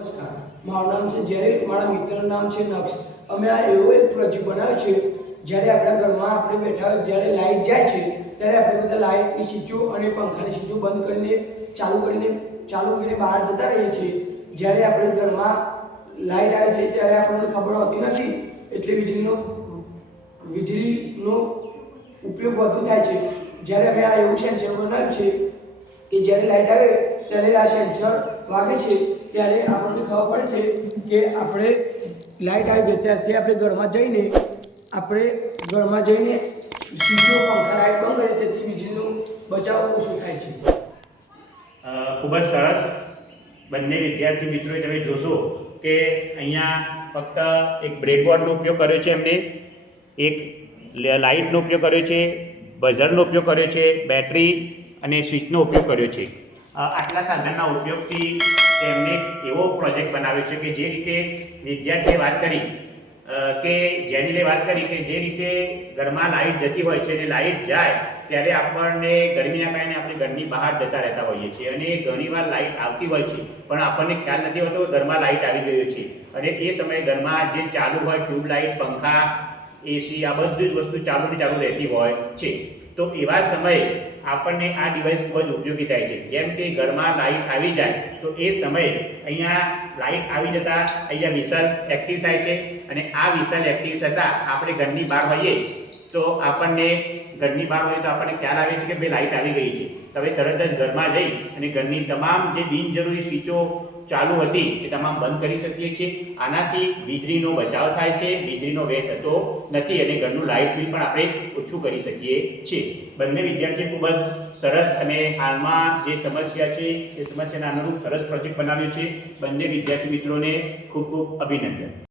મારું નામ છે જ્યારે મારા મિત્રનું નામ છે નક્ષ. અમે આ એવો એક પ્રોજેક્ટ બનાવ્યો છે, જ્યારે આપણા ઘરમાં આપણે બેઠા હોય જ્યારે લાઇટ જાય છે, ત્યારે આપણે બધા લાઇટની સ્વિચો અને પંખાની સ્વિચો બંધ કરીને, ચાલુ કરીને ચાલુ કરીને બહાર જતા રહીએ છીએ. જ્યારે આપણે ઘરમાં લાઇટ આવે છે, ત્યારે આપણને ખબર હોતી નથી. એટલે વીજળીનો વીજળીનો ઉપયોગ વધુ થાય છે. જ્યારે અમે આ એવું સેન્સર બનાવ્યું છે કે જ્યારે લાઇટ આવે, ત્યારે આ સેન્સર વાગે છે ત્યારે આપણને ખબર પડે છે કે આપણે લાઇટ આવી ગઈ ત્યારથી આપણે ઘરમાં જઈને આપણે ઘરમાં જઈને સ્વિચો પંખા લાઇટ બંધ કરીએ તેથી વીજળીનો બચાવ ઓછો થાય છે. ખૂબ જ સરસ. બંને વિદ્યાર્થી મિત્રોએ તમે જોશો કે અહીંયા ફક્ત એક બ્રેડબોર્ડનો ઉપયોગ કર્યો છે એમને એક લાઇટનો ઉપયોગ કર્યો છે, બઝરનો ઉપયોગ કર્યો છે, બેટરી અને સ્વિચનો ઉપયોગ કર્યો છે. આટલા સાધનના ઉપયોગથી તેમણે એવો પ્રોજેક્ટ બનાવ્યો છે કે જે રીતે વિદ્યાર્થીએ વાત કરી કે જેનીલે વાત કરી કે જે રીતે ઘરમાં લાઇટ જતી હોય છે, અને લાઇટ જાય ત્યારે આપણને ગરમીના કારણે આપણે ઘરની બહાર જતા રહેતા હોઈએ છીએ. અને ઘણીવાર લાઇટ આવતી હોય છે, પણ આપણને ખ્યાલ નથી હોતો ઘરમાં લાઇટ આવી ગયો છે. અને એ સમયે ઘરમાં જે ચાલુ હોય ટ્યુબલાઇટ પંખા, એસી આ બધી જ વસ્તુ ચાલુ ને ચાલુ રહેતી હોય છે. તો એવા સમયે આપણને આ ડિવાઇસ ખૂબ જ ઉપયોગી થાય છે. જેમ કે ઘરમાં લાઇટ આવી જાય, તો એ સમયે અહીંયા લાઇટ આવી જતાં અહીંયા વિસલ એક્ટિવ થાય છે અને આ વિસલ એક્ટિવ થતાં આપણે ઘરની બહાર હોઈએ તો આપણને ઘરની બહાર હોય તો આપણને ખ્યાલ આવે છે કે ભાઈ લાઇટ આવી ગઈ છે. તો હવે તરત જ ઘરમાં જઈ અને ઘરની તમામ જે બિનજરૂરી સ્વિચો ચાલુ હતી એ તમામ બંધ કરી શકીએ છીએ. આનાથી વીજળીનો બચાવ થાય છે, વીજળીનો વ્યય થતો નથી અને ઘરનું લાઇટ બિલ પણ આપણે ઓછું કરી શકીએ છીએ. બંને વિદ્યાર્થીએ ખૂબ જ સરસ અને હાલમાં જે સમસ્યા છે, એ સમસ્યાના અનુરૂપ સરસ પ્રોજેક્ટ બનાવ્યો છે. બંને વિદ્યાર્થી મિત્રોને ખૂબ ખૂબ અભિનંદન.